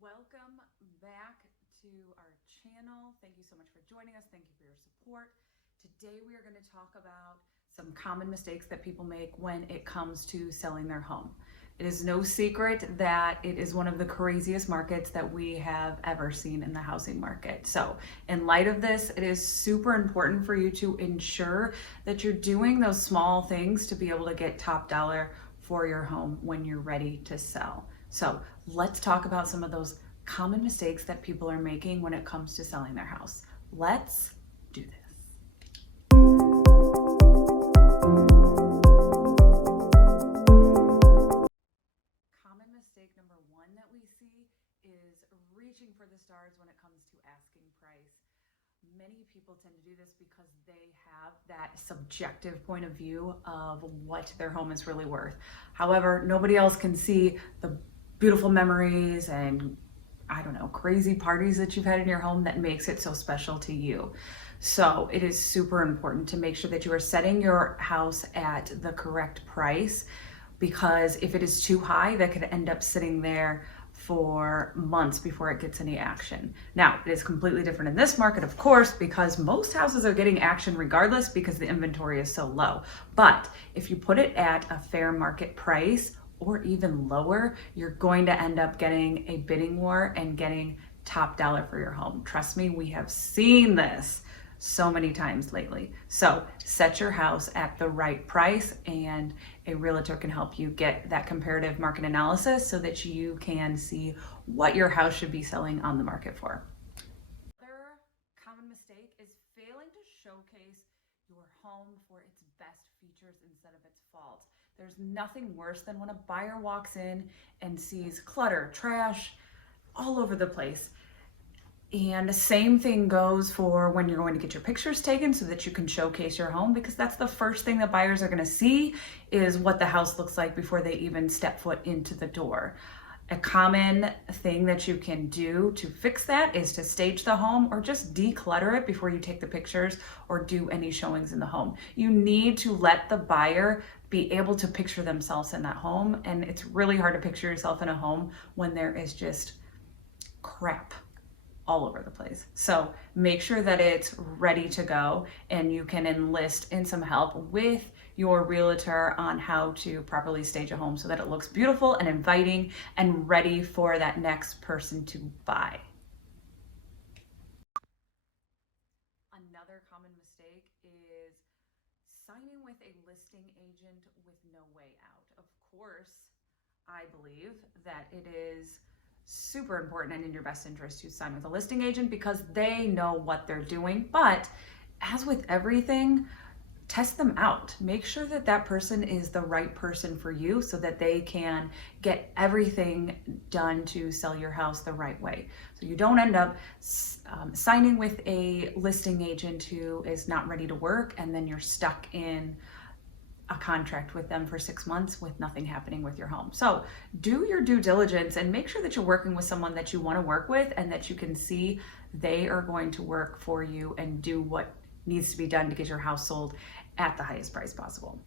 Welcome back to our channel. Thank you so much for joining us. Thank you for your support. Today we are going to talk about some common mistakes that people make when it comes to selling their home. It is no secret that it is one of the craziest markets that we have ever seen in the housing market. So in light of this, it is super important for you to ensure that you're doing those small things to be able to get top dollar for your home when you're ready to sell. So let's talk about some of those common mistakes that people are making when it comes to selling their house. Let's do this. Common mistake number one that we see is reaching for the stars when it comes to asking price. Many people tend to do this because they have that subjective point of view of what their home is really worth. However, nobody else can see the beautiful memories and crazy parties that you've had in your home that makes it so special to you. So it is super important to make sure that you are setting your house at the correct price, because if it is too high, that could end up sitting there for months before it gets any action. Now, it is completely different in this market, of course, because most houses are getting action regardless because the inventory is so low. But if you put it at a fair market price or even lower, you're going to end up getting a bidding war and getting top dollar for your home. Trust me, we have seen this so many times lately. So set your house at the right price, and a realtor can help you get that comparative market analysis so that you can see what your house should be selling on the market for. Another common mistake is failing to showcase your home for its best features instead of its faults. There's nothing worse than when a buyer walks in and sees clutter, trash all over the place. And the same thing goes for when you're going to get your pictures taken so that you can showcase your home, because that's the first thing that buyers are going to see is what the house looks like before they even step foot into the door. A common thing that you can do to fix that is to stage the home or just declutter it before you take the pictures or do any showings in the home. You need to let the buyer be able to picture themselves in that home, and it's really hard to picture yourself in a home when there is just crap all over the place. So make sure that it's ready to go, and you can enlist in some help with your realtor on how to properly stage a home so that it looks beautiful and inviting and ready for that next person to buy. Another common mistake is signing with a listing agent with no way out. Of course, I believe that it is super important and in your best interest to sign with a listing agent because they know what they're doing. But as with everything, test them out. Make sure that that person is the right person for you so that they can get everything done to sell your house the right way. So you don't end up signing with a listing agent who is not ready to work, and then you're stuck in a contract with them for 6 months with nothing happening with your home. So do your due diligence and make sure that you're working with someone that you want to work with and that you can see they are going to work for you and do what needs to be done to get your house sold at the highest price possible.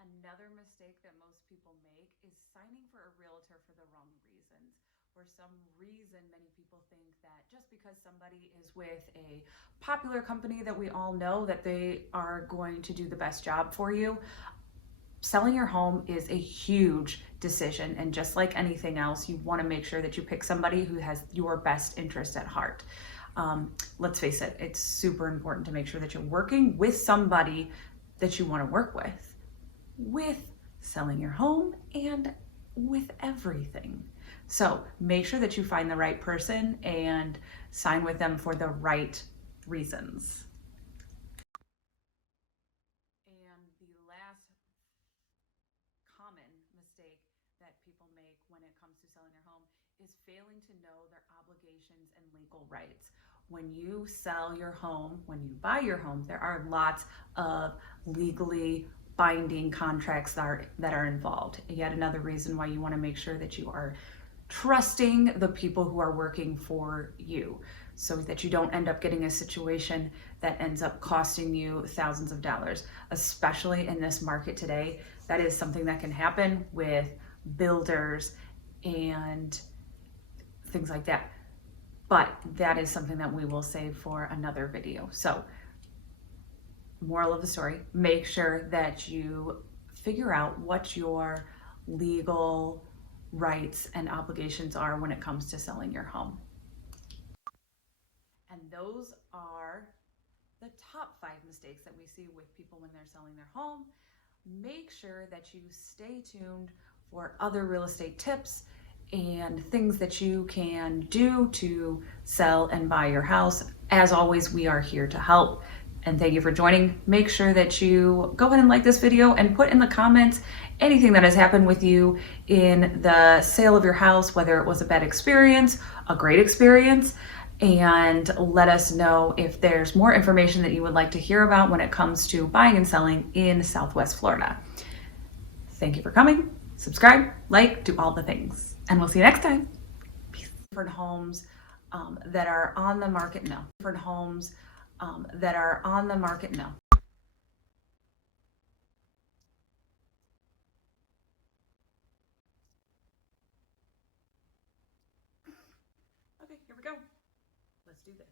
Another mistake that most people make is signing for a realtor for the wrong reasons. For some reason, many people think that just because somebody is with a popular company that we all know that they are going to do the best job for you. Selling your home is a huge decision, and just like anything else, you want to make sure that you pick somebody who has your best interest at heart. Let's face it, it's super important to make sure that you're working with somebody that you want to work with selling your home and with everything. So make sure that you find the right person and sign with them for the right reasons. And the last common mistake that people make when it comes to selling their home is failing to know their obligations and legal rights. When you sell your home, when you buy your home, there are lots of legally binding contracts that are involved. Yet another reason why you want to make sure that you are trusting the people who are working for you so that you don't end up getting a situation that ends up costing you thousands of dollars, especially in this market today. That is something that can happen with builders, and things like that. But that is something that we will save for another video. So, moral of the story, make sure that you figure out what your legal rights and obligations are when it comes to selling your home. And those are the top 5 mistakes that we see with people when they're selling their home. Make sure that you stay tuned for other real estate tips and things that you can do to sell and buy your house. As always, we are here to help. And thank you for joining. Make sure that you go ahead and like this video and put in the comments anything that has happened with you in the sale of your house, whether it was a bad experience, a great experience, and let us know if there's more information that you would like to hear about when it comes to buying and selling in Southwest Florida. Thank you for coming. Subscribe, like, do all the things. And we'll see you next time. Peace. Different homes that are on the market now. Different homes that are on the market now. Okay, here we go. Let's do this.